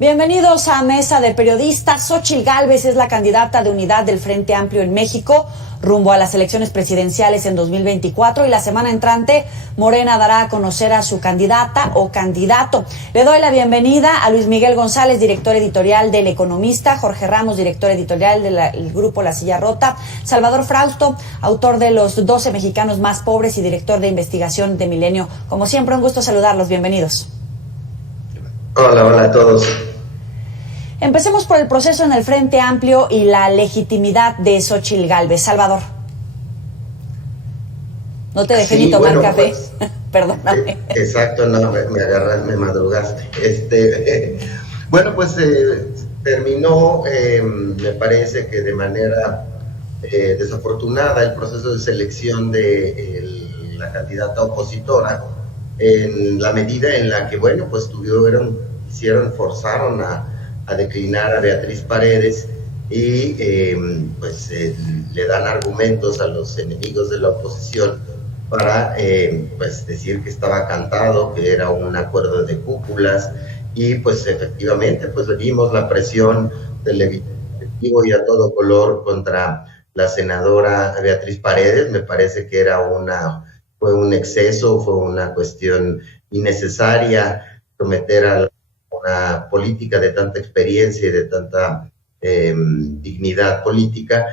Bienvenidos a Mesa de Periodistas. Xóchitl Gálvez es la candidata de Unidad del Frente Amplio en México rumbo a las elecciones presidenciales en 2024 y la semana entrante Morena dará a conocer a su candidata o candidato. Le doy la bienvenida a Luis Miguel González, director editorial del Economista, Jorge Ramos, director editorial del grupo La Silla Rota, Salvador Frausto, autor de Los 12 mexicanos más pobres y director de investigación de Milenio. Como siempre, un gusto saludarlos. Bienvenidos. Hola a todos. Empecemos por el proceso en el Frente Amplio y la legitimidad de Xóchitl Gálvez. Salvador. No te dejé ni tomar café. Pues, perdóname. Exacto, no, me agarras, me madrugaste. Bueno, pues terminó, me parece que de manera desafortunada el proceso de selección de la candidata opositora, en la medida en la que, bueno, pues forzaron a declinar a Beatriz Paredes y le dan argumentos a los enemigos de la oposición para decir que estaba cantado, que era un acuerdo de cúpulas y pues efectivamente pues vimos la presión del legislativo y a todo color contra la senadora Beatriz Paredes. Me parece que fue un exceso, fue una cuestión innecesaria someter a una política de tanta experiencia y de tanta dignidad política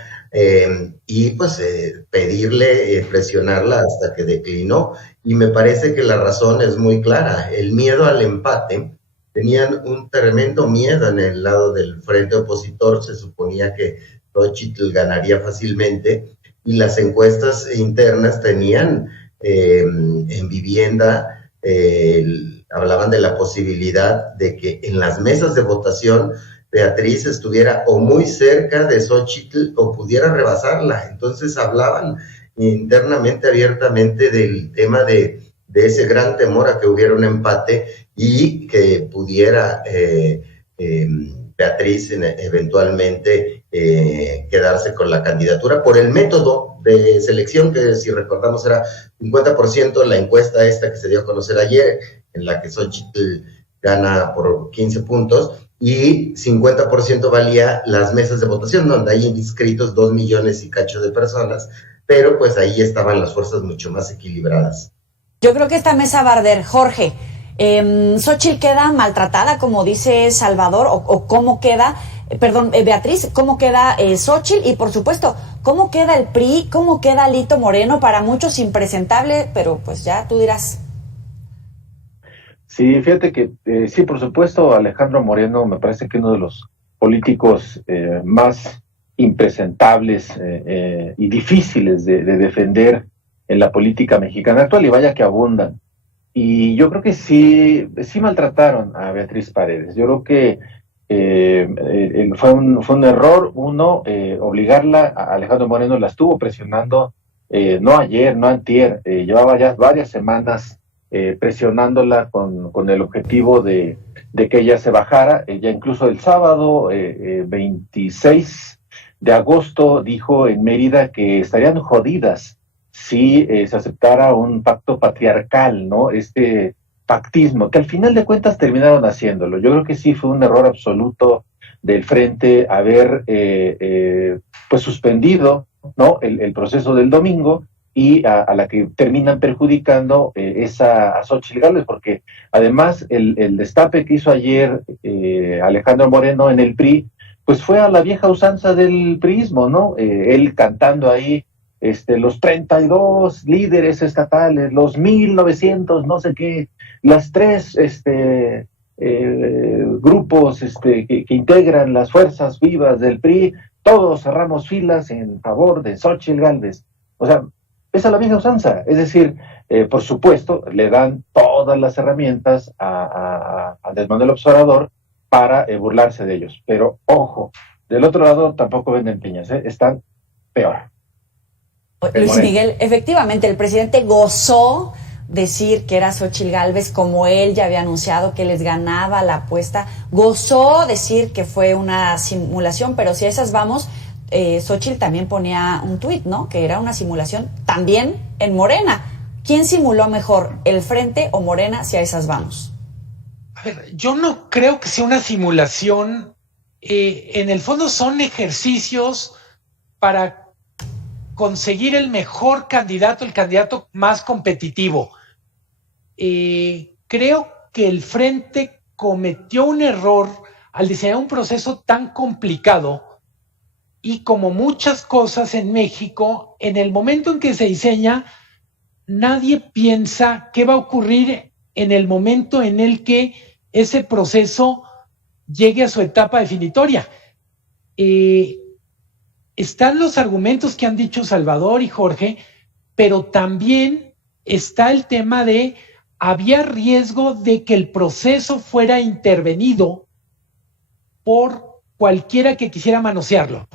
y pues pedirle, presionarla hasta que declinó. Y me parece que la razón es muy clara: el miedo al empate. Tenían un tremendo miedo en el lado del frente opositor. Se suponía que Xóchitl ganaría fácilmente y las encuestas internas tenían en vivienda hablaban de la posibilidad de que en las mesas de votación Beatriz estuviera o muy cerca de Xóchitl o pudiera rebasarla. Entonces hablaban internamente, abiertamente del tema de ese gran temor a que hubiera un empate y que pudiera Beatriz eventualmente quedarse con la candidatura por el método de selección, que si recordamos era 50% la encuesta esta que se dio a conocer ayer, en la que Xóchitl gana por 15 puntos, y 50% valía las mesas de votación, donde hay inscritos 2 millones y cacho de personas, pero pues ahí estaban las fuerzas mucho más equilibradas. Yo creo que esta mesa va a arder. Jorge, ¿Xóchitl queda maltratada, como dice Salvador, o cómo queda, Beatriz, cómo queda Xóchitl? Y por supuesto, ¿cómo queda el PRI? ¿Cómo queda Lito Moreno? Para muchos impresentable, pero pues ya tú dirás. Sí, fíjate que sí, por supuesto, Alejandro Moreno me parece que uno de los políticos más impresentables y difíciles de defender en la política mexicana actual, y vaya que abundan. Y yo creo que sí maltrataron a Beatriz Paredes. Yo creo que fue un error, obligarla. A Alejandro Moreno la estuvo presionando, no ayer, no antier, llevaba ya varias semanas presionándola con el objetivo de que ella se bajara. Ella incluso el sábado 26 de agosto dijo en Mérida que estarían jodidas si se aceptara un pacto patriarcal, ¿no? Este pactismo, que al final de cuentas terminaron haciéndolo. Yo creo que sí fue un error absoluto del Frente haber pues suspendido, ¿no?, el proceso del domingo, y a la que terminan perjudicando a Xóchitl Gálvez, porque además el destape que hizo ayer Alejandro Moreno en el PRI, pues fue a la vieja usanza del priismo, ¿no? Él cantando ahí los 32 líderes estatales, los 1900 no sé qué, las 3 grupos que integran las fuerzas vivas del PRI, todos cerramos filas en favor de Xóchitl Gálvez. O sea, es a la vieja usanza. Es decir, por supuesto, le dan todas las herramientas a Andrés Manuel López Obrador para burlarse de ellos. Pero, ojo, del otro lado tampoco venden piñas, están peor. Luis Miguel, efectivamente, el presidente gozó decir que era Xóchitl Gálvez, como él ya había anunciado que les ganaba la apuesta. Gozó decir que fue una simulación, pero si a esas vamos, Xóchitl también ponía un tuit, ¿no?, que era una simulación también en Morena. ¿Quién simuló mejor, el Frente o Morena, si a esas vamos? ver, yo no creo que sea una simulación. En el fondo son ejercicios para conseguir el mejor candidato, el candidato más competitivo. Creo que el Frente cometió un error al diseñar un proceso tan complicado, y como muchas cosas en México, en el momento en que se diseña, nadie piensa qué va a ocurrir en el momento en el que ese proceso llegue a su etapa definitoria. Están los argumentos que han dicho Salvador y Jorge, pero también está el tema de había riesgo de que el proceso fuera intervenido por cualquiera que quisiera manosearlo.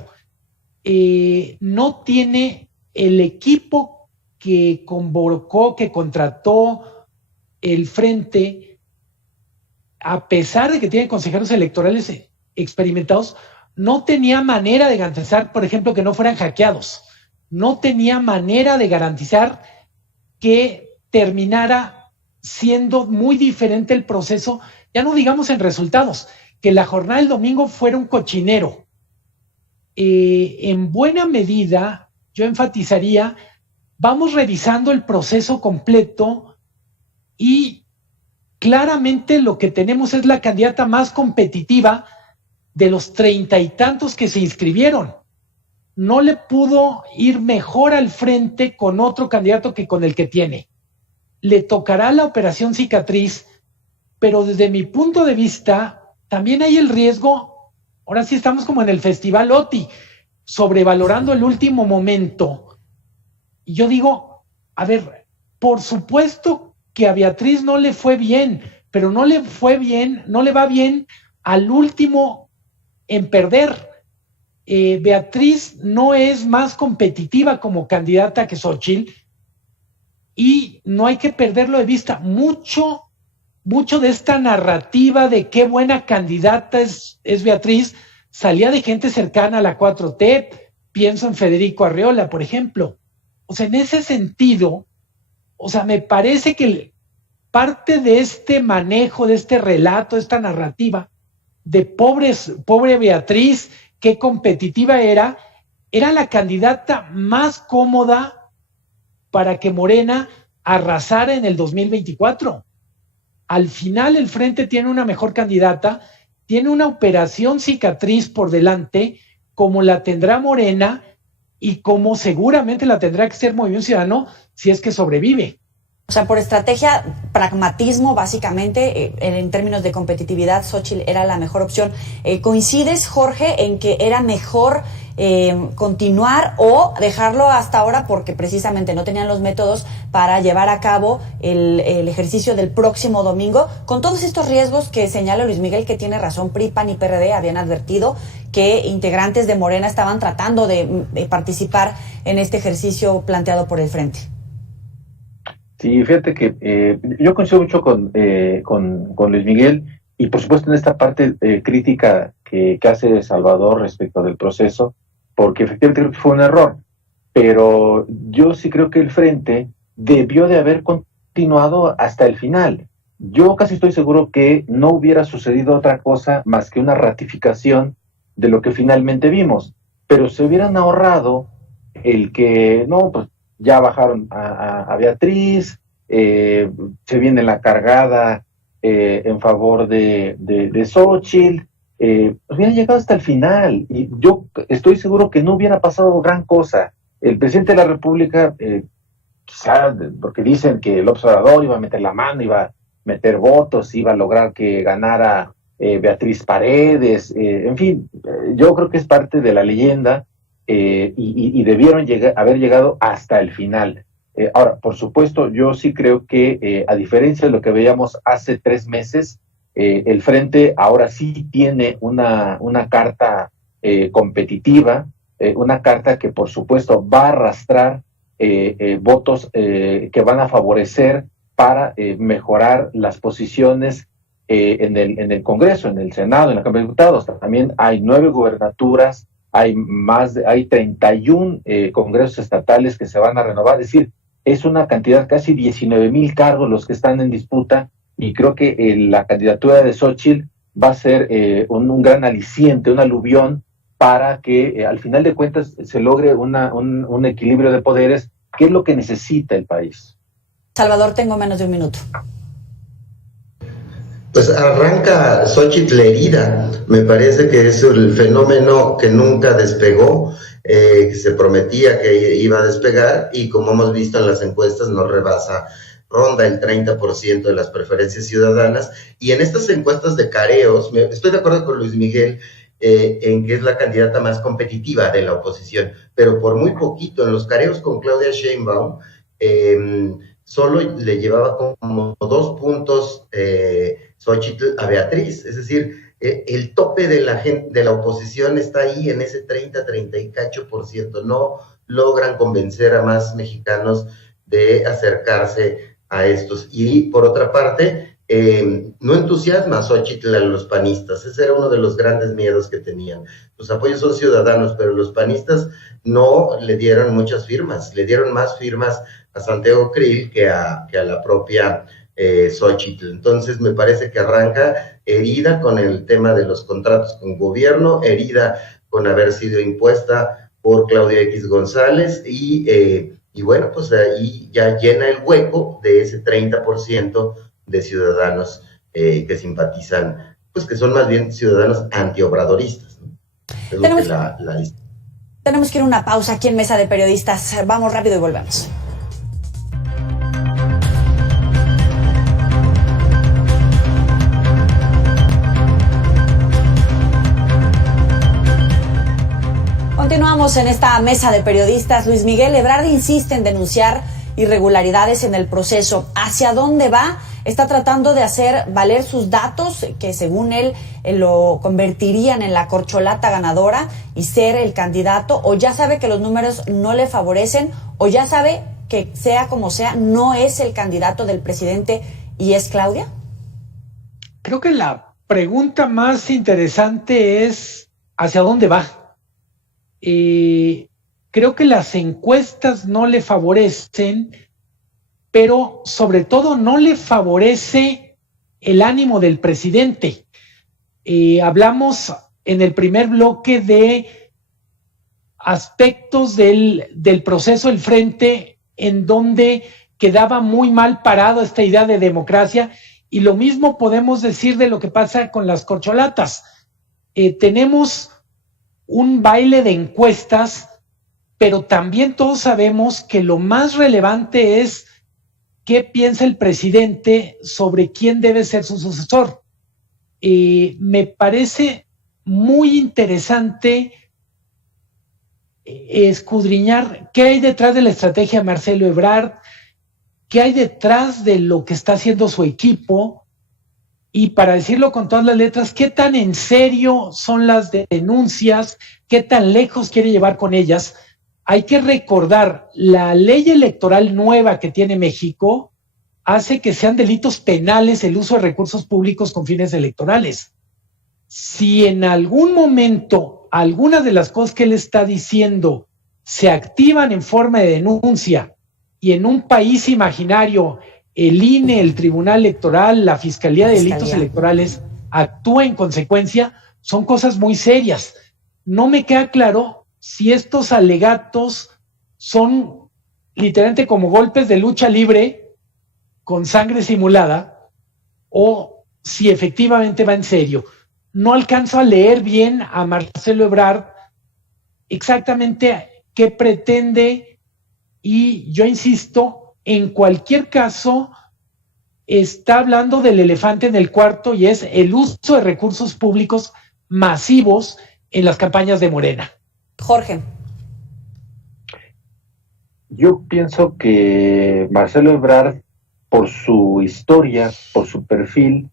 No tiene el equipo que convocó, que contrató el Frente, a pesar de que tiene consejeros electorales experimentados, no tenía manera de garantizar, por ejemplo, que no fueran hackeados. No tenía manera de garantizar que terminara siendo muy diferente el proceso, ya no digamos en resultados, que la jornada del domingo fuera un cochinero. En buena medida, yo enfatizaría, vamos revisando el proceso completo y claramente lo que tenemos es la candidata más competitiva de los 30 y tantos que se inscribieron. No le pudo ir mejor al Frente con otro candidato que con el que tiene. Le tocará la operación cicatriz, pero desde mi punto de vista también hay el riesgo, ahora sí estamos como en el Festival OTI, sobrevalorando el último momento. Y yo digo, a ver, por supuesto que a Beatriz no le fue bien, pero no le va bien al último en perder. Beatriz no es más competitiva como candidata que Xóchitl, y no hay que perderlo de vista. Mucho de esta narrativa de qué buena candidata es Beatriz salía de gente cercana a la 4T. Pienso en Federico Arreola, por ejemplo. O sea, en ese sentido, o sea, me parece que parte de este manejo, de este relato, de esta narrativa de pobre Beatriz, qué competitiva era la candidata más cómoda para que Morena arrasara en el 2024. Al final el Frente tiene una mejor candidata, tiene una operación cicatriz por delante, como la tendrá Morena y como seguramente la tendrá que ser Movimiento Ciudadano si es que sobrevive. O sea, por estrategia, pragmatismo, básicamente, en términos de competitividad, Xóchitl era la mejor opción. ¿Coincides, Jorge, en que era mejor continuar o dejarlo hasta ahora porque precisamente no tenían los métodos para llevar a cabo el ejercicio del próximo domingo, con todos estos riesgos que señala Luis Miguel, que tiene razón? PRI, PAN y PRD habían advertido que integrantes de Morena estaban tratando de participar en este ejercicio planteado por el Frente. Sí, fíjate que yo coincido mucho con Luis Miguel, y por supuesto en esta parte crítica que hace Salvador respecto del proceso, porque efectivamente creo que fue un error, pero yo sí creo que el Frente debió de haber continuado hasta el final. Yo casi estoy seguro que no hubiera sucedido otra cosa más que una ratificación de lo que finalmente vimos, pero se hubieran ahorrado el que, no, pues ya bajaron a Beatriz, se viene la cargada en favor de Xóchitl, hubieran llegado hasta el final, y yo estoy seguro que no hubiera pasado gran cosa. El presidente de la República, quizá porque dicen que el observador iba a meter la mano, iba a meter votos, iba a lograr que ganara Beatriz Paredes, en fin, yo creo que es parte de la leyenda, y debieron haber llegado hasta el final. Ahora, por supuesto, yo sí creo que a diferencia de lo que veíamos hace 3 meses, el Frente ahora sí tiene una carta competitiva, una carta que por supuesto va a arrastrar votos que van a favorecer para mejorar las posiciones en el Congreso, en el Senado, en la Cámara de Diputados. También hay 9 gubernaturas, hay 31 congresos estatales que se van a renovar, es decir, es una cantidad, casi 19,000 cargos los que están en disputa, y creo que la candidatura de Xóchitl va a ser un gran aliciente, un aluvión para que al final de cuentas se logre un equilibrio de poderes, que es lo que necesita el país. Salvador, tengo menos de un minuto. Pues arranca Xóchitl herida. Me parece que es el fenómeno que nunca despegó, que se prometía que iba a despegar, y como hemos visto en las encuestas no rebasa, ronda el 30% de las preferencias ciudadanas, y en estas encuestas de careos, estoy de acuerdo con Luis Miguel en que es la candidata más competitiva de la oposición, pero por muy poquito. En los careos con Claudia Sheinbaum, solo le llevaba como 2 puntos Xóchitl a Beatriz, es decir, el tope de la oposición está ahí en ese 30 y cacho por ciento. No logran convencer a más mexicanos de acercarse a estos. Y por otra parte, no entusiasma a Xóchitl a los panistas. Ese era uno de los grandes miedos que tenían. Los apoyos son ciudadanos, pero los panistas no le dieron muchas firmas, le dieron más firmas a Santiago Krill que a la propia Xóchitl. Entonces me parece que arranca herida con el tema de los contratos con gobierno, herida con haber sido impuesta por Claudia X González, y bueno, pues ahí ya llena el hueco de ese 30% de ciudadanos que simpatizan, pues que son más bien ciudadanos antiobradoristas, ¿no? Es lo que la lista. Tenemos que ir a una pausa aquí en Mesa de Periodistas. Vamos rápido y volvemos. Continuamos en esta Mesa de Periodistas. Luis Miguel Ebrard insiste en denunciar irregularidades en el proceso. ¿Hacia dónde va? Está tratando de hacer valer sus datos, que según él lo convertirían en la corcholata ganadora y ser el candidato, o ya sabe que los números no le favorecen, o ya sabe que sea como sea, no es el candidato del presidente y es Claudia. Creo que la pregunta más interesante es ¿hacia dónde va? Creo que las encuestas no le favorecen, pero sobre todo no le favorece el ánimo del presidente. Hablamos en el primer bloque de aspectos del proceso del frente en donde quedaba muy mal parado esta idea de democracia, y lo mismo podemos decir de lo que pasa con las corcholatas. Tenemos un baile de encuestas, pero también todos sabemos que lo más relevante es qué piensa el presidente sobre quién debe ser su sucesor. Me parece muy interesante escudriñar qué hay detrás de la estrategia de Marcelo Ebrard, qué hay detrás de lo que está haciendo su equipo, y para decirlo con todas las letras, qué tan en serio son las denuncias, qué tan lejos quiere llevar con ellas. Hay que recordar, la ley electoral nueva que tiene México hace que sean delitos penales el uso de recursos públicos con fines electorales. Si en algún momento algunas de las cosas que él está diciendo se activan en forma de denuncia, y en un país imaginario el INE, el Tribunal Electoral, la Fiscalía de Delitos Electorales actúa en consecuencia, son cosas muy serias. No me queda claro si estos alegatos son literalmente como golpes de lucha libre con sangre simulada, o si efectivamente va en serio. No alcanzo a leer bien a Marcelo Ebrard exactamente qué pretende, y yo insisto, en cualquier caso está hablando del elefante en el cuarto, y es el uso de recursos públicos masivos en las campañas de Morena. Jorge. Yo pienso que Marcelo Ebrard, por su historia, por su perfil,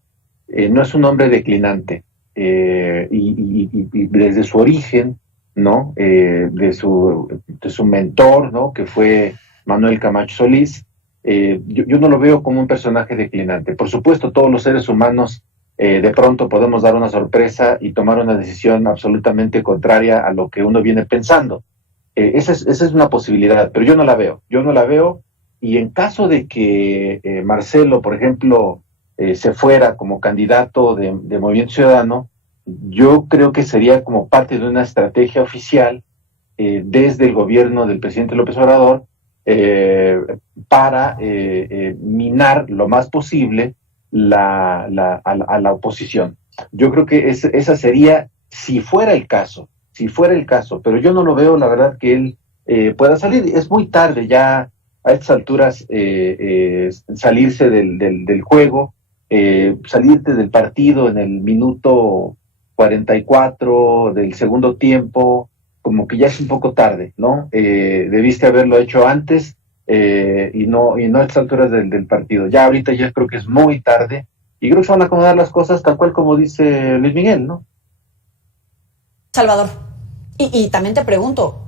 no es un hombre declinante, y desde su origen, ¿no? De su mentor, ¿no? Que fue Manuel Camacho Solís, yo no lo veo como un personaje declinante. Por supuesto, todos los seres humanos de pronto podemos dar una sorpresa y tomar una decisión absolutamente contraria a lo que uno viene pensando. Esa es una posibilidad, pero yo no la veo, y en caso de que Marcelo, por ejemplo, se fuera como candidato de Movimiento Ciudadano, yo creo que sería como parte de una estrategia oficial desde el gobierno del presidente López Obrador para minar lo más posible a la oposición. Yo creo que esa sería, si fuera el caso, pero yo no lo veo, la verdad, que él pueda salir. Es muy tarde ya a estas alturas salirse del juego, salirte del partido en el minuto 44 del segundo tiempo, como que ya es un poco tarde, ¿no? Debiste haberlo hecho antes y no a estas alturas del partido. Ya ahorita ya creo que es muy tarde y creo que se van a acomodar las cosas tal cual como dice Luis Miguel, ¿no? Salvador, y también te pregunto,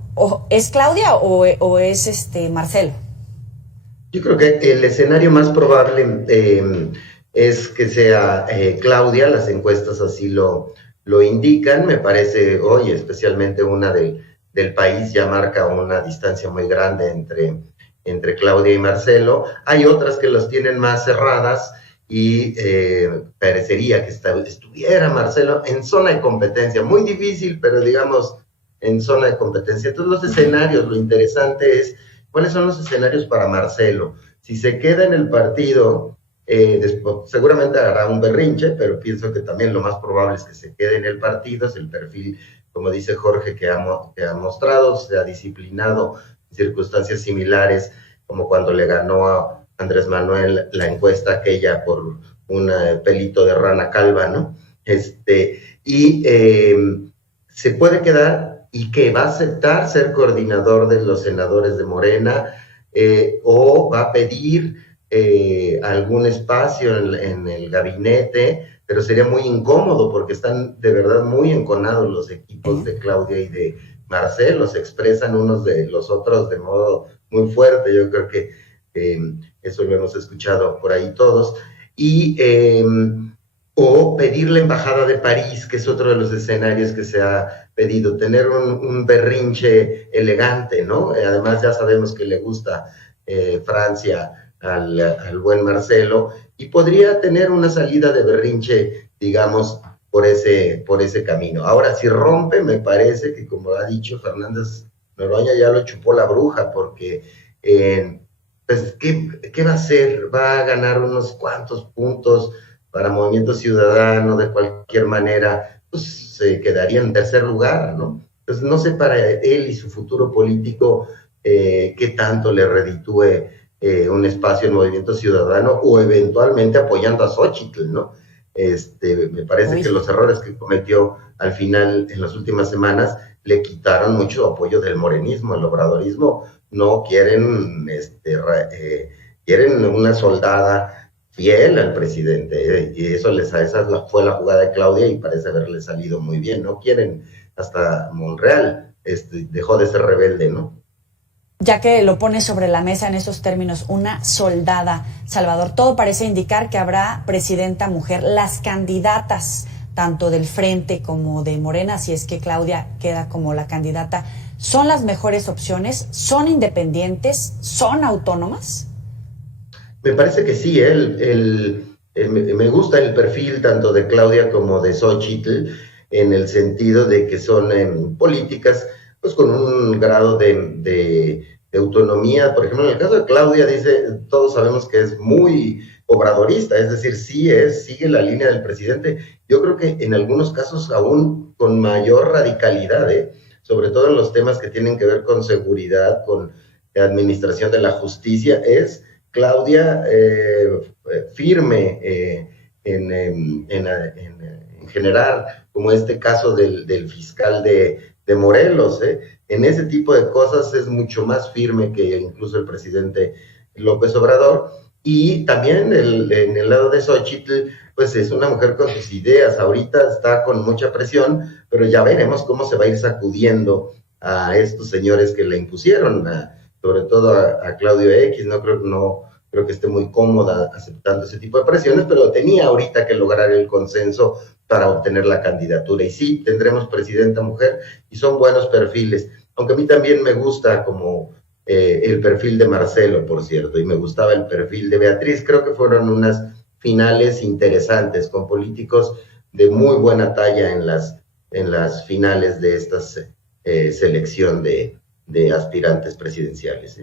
¿es Claudia o es Marcelo? Yo creo que el escenario más probable es que sea Claudia, las encuestas así lo indican. Me parece hoy, especialmente una del país, ya marca una distancia muy grande entre Claudia y Marcelo. Hay otras que los tienen más cerradas y parecería que estuviera Marcelo en zona de competencia, muy difícil, pero digamos en zona de competencia. Entonces los escenarios, lo interesante es cuáles son los escenarios para Marcelo. Si se queda en el partido, después, seguramente hará un berrinche, pero pienso que también lo más probable es que se quede en el partido. Es el perfil, como dice Jorge, que ha mostrado, se ha disciplinado en circunstancias similares, como cuando le ganó a Andrés Manuel la encuesta aquella por un pelito de rana calva, ¿no? Y se puede quedar y que va a aceptar ser coordinador de los senadores de Morena, o va a pedir algún espacio en el gabinete, pero sería muy incómodo porque están de verdad muy enconados los equipos de Claudia y de Marcelo, se expresan unos de los otros de modo muy fuerte. Yo creo que eso lo hemos escuchado por ahí todos, o pedir la embajada de París, que es otro de los escenarios que se ha pedido, tener un berrinche elegante, ¿no? Además ya sabemos que le gusta Francia al buen Marcelo, y podría tener una salida de berrinche, digamos, por ese camino. Ahora, si rompe, me parece que, como ha dicho Fernández Noroña, ya lo chupó la bruja, porque pues, ¿qué va a hacer? Va a ganar unos cuantos puntos para Movimiento Ciudadano, de cualquier manera, pues se quedaría en tercer lugar, ¿no? Entonces, no sé para él y su futuro político qué tanto le reditúe un espacio en Movimiento Ciudadano, o eventualmente apoyando a Xóchitl, ¿no? Me parece que los errores que cometió al final, en las últimas semanas, le quitaron mucho apoyo del morenismo. El obradorismo no quieren, quieren una soldada fiel al presidente, y esa fue la jugada de Claudia y parece haberle salido muy bien. No quieren, hasta Monreal dejó de ser rebelde, ¿no? Ya que lo pone sobre la mesa en esos términos, una soldada, Salvador, todo parece indicar que habrá presidenta mujer. Las candidatas, tanto del Frente como de Morena, si es que Claudia queda como la candidata, ¿son las mejores opciones? ¿Son independientes? ¿Son autónomas? Me parece que sí. Me gusta el perfil tanto de Claudia como de Xóchitl, en el sentido de que son políticas pues con un grado de autonomía. Por ejemplo, en el caso de Claudia, todos sabemos que es muy obradorista, es decir, sigue la línea del presidente. Yo creo que en algunos casos aún con mayor radicalidad, sobre todo en los temas que tienen que ver con seguridad, con administración de la justicia, es Claudia firme en generar, como este caso del fiscal de Morelos, en ese tipo de cosas es mucho más firme que incluso el presidente López Obrador. Y también en el lado de Xóchitl, pues es una mujer con sus ideas. Ahorita está con mucha presión, pero ya veremos cómo se va a ir sacudiendo a estos señores que le impusieron, sobre todo a Claudio X. No creo que esté muy cómoda aceptando ese tipo de presiones, pero tenía ahorita que lograr el consenso para obtener la candidatura. Y sí, tendremos presidenta mujer, y son buenos perfiles, aunque a mí también me gusta como el perfil de Marcelo, por cierto, y me gustaba el perfil de Beatriz. Creo que fueron unas finales interesantes, con políticos de muy buena talla en las finales de esta selección de aspirantes presidenciales.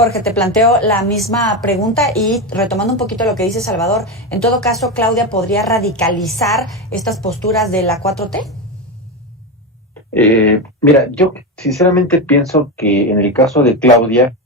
Jorge, te planteo la misma pregunta y retomando un poquito lo que dice Salvador, en todo caso, ¿Claudia podría radicalizar estas posturas de la 4T? Mira, yo sinceramente pienso que en el caso de Claudia,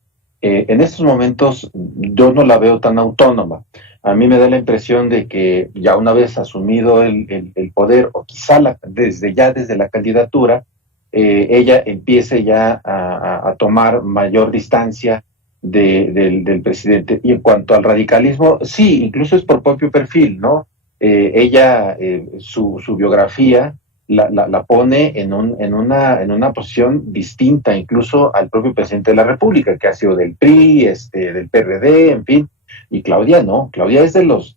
en estos momentos yo no la veo tan autónoma. A mí me da la impresión de que ya una vez asumido el poder, o quizá desde la candidatura, ella empiece ya a tomar mayor distancia del presidente. Y en cuanto al radicalismo, sí, incluso es por propio perfil, ¿no? Ella, su biografía la pone en una posición distinta incluso al propio presidente de la República, que ha sido del PRI, del PRD, en fin. Y Claudia no, Claudia es de los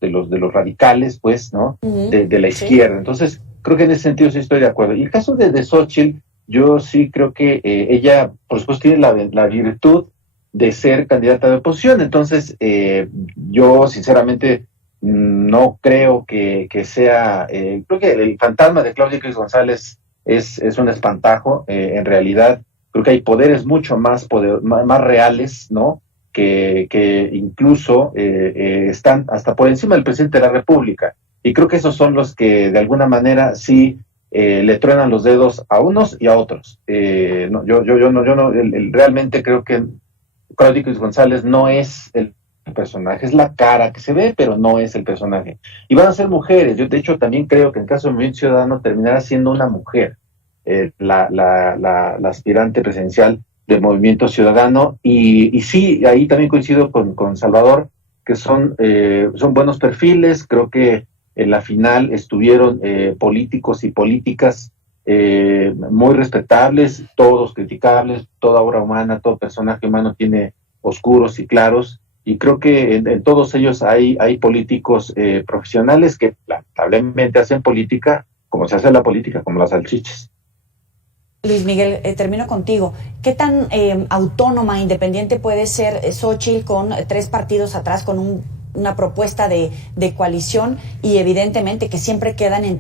radicales, pues, ¿no? De la izquierda. Entonces, creo que en ese sentido sí estoy de acuerdo. Y el caso de Xóchitl, yo sí creo que ella, por supuesto, tiene la virtud de ser candidata de oposición. Entonces, yo sinceramente no creo que sea, creo que el fantasma de Claudia X González es un espantajo. En realidad, creo que hay poderes mucho más reales, ¿no? Que incluso están hasta por encima del presidente de la República. Y creo que esos son los que de alguna manera sí le truenan los dedos a unos y a otros. Realmente creo que Claudia X González no es el personaje, es la cara que se ve, pero no es el personaje. Y van a ser mujeres. Yo de hecho también creo que en el caso del Movimiento Ciudadano terminará siendo una mujer la aspirante presidencial del Movimiento Ciudadano, y sí, ahí también coincido con Salvador, que son buenos perfiles. Creo que en la final estuvieron políticos y políticas muy respetables, todos criticables. Toda obra humana, todo personaje humano tiene oscuros y claros, y creo que en todos ellos hay políticos profesionales que lamentablemente hacen política como se hace la política, como las salchichas. Luis Miguel, termino contigo. ¿Qué tan autónoma, independiente puede ser Xóchitl con 3 partidos atrás, con una propuesta de coalición, y evidentemente que siempre quedan en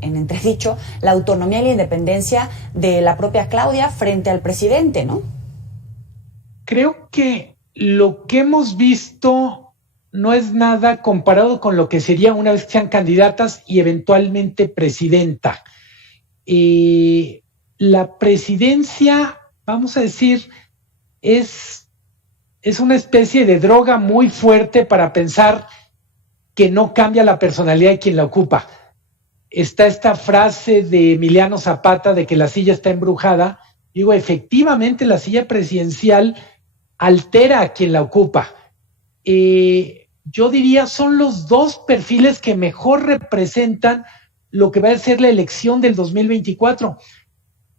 entredicho la autonomía y la independencia de la propia Claudia frente al presidente, ¿no? Creo que lo que hemos visto no es nada comparado con lo que sería una vez que sean candidatas y eventualmente presidenta. La presidencia, vamos a decir, es una especie de droga muy fuerte para pensar que no cambia la personalidad de quien la ocupa. Está esta frase de Emiliano Zapata de que la silla está embrujada. Digo, efectivamente la silla presidencial altera a quien la ocupa. Yo diría son los 2 perfiles que mejor representan lo que va a ser la elección del 2024.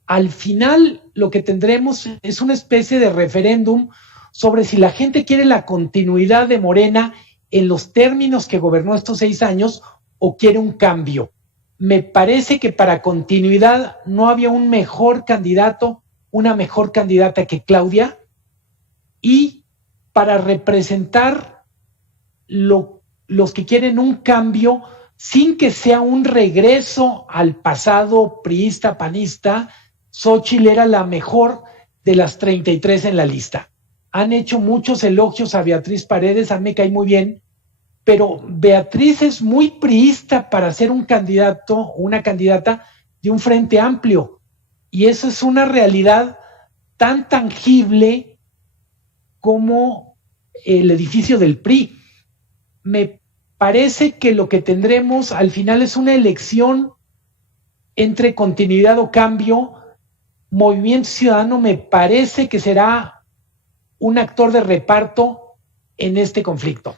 Al final lo que tendremos es una especie de referéndum sobre si la gente quiere la continuidad de Morena en los términos que gobernó estos 6 años o quiere un cambio. Me parece que para continuidad no había un mejor candidato, una mejor candidata que Claudia, y para representar los que quieren un cambio sin que sea un regreso al pasado priista, panista, Xóchitl era la mejor de las 33 en la lista. Han hecho muchos elogios a Beatriz Paredes, a mí me cae muy bien, pero Beatriz es muy priista para ser un candidato o una candidata de un frente amplio, y eso es una realidad tan tangible como el edificio del PRI. Me parece que lo que tendremos al final es una elección entre continuidad o cambio. Movimiento Ciudadano me parece que será un actor de reparto en este conflicto.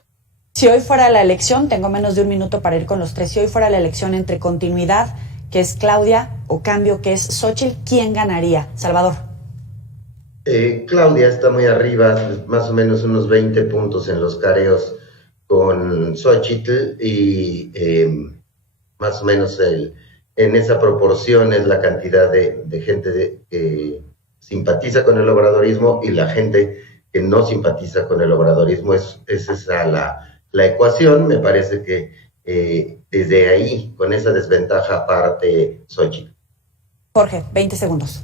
Si hoy fuera la elección, tengo menos de un minuto para ir con los 3, si hoy fuera la elección entre continuidad, que es Claudia, o cambio, que es Xóchitl, ¿quién ganaría? Salvador. Claudia está muy arriba, más o menos unos 20 puntos en los careos con Xóchitl, y más o menos en esa proporción es la cantidad de gente que simpatiza con el obradorismo y la gente que no simpatiza con el obradorismo. Es esa la ecuación, me parece que desde ahí, con esa desventaja, parte Xochitl. Jorge, 20 segundos.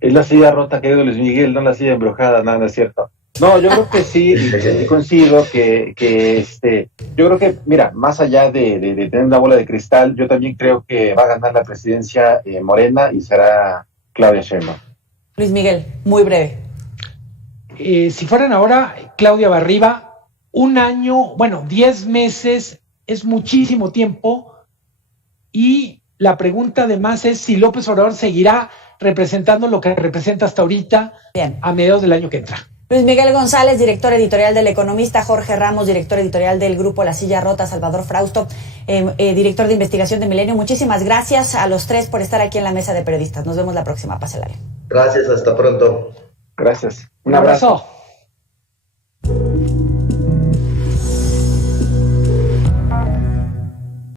Es la silla rota, querido Luis Miguel, no la silla embrujada, nada, no es cierto. No, yo creo que sí, y coincido que yo creo que, mira, más allá de tener una bola de cristal, yo también creo que va a ganar la presidencia Morena y será Claudia Sheinbaum. Luis Miguel, muy breve. Si fueran ahora, Claudia va arriba, 1 año, 10 meses es muchísimo tiempo, y la pregunta además es si López Obrador seguirá representando lo que representa hasta ahorita. Bien. A mediados del año que entra. Luis Miguel González, director editorial del Economista, Jorge Ramos, director editorial del grupo La Silla Rota, Salvador Frausto, director de investigación de Milenio. Muchísimas gracias a los tres por estar aquí en la mesa de periodistas. Nos vemos la próxima. Pásela bien. Gracias, hasta pronto. Gracias. Un abrazo.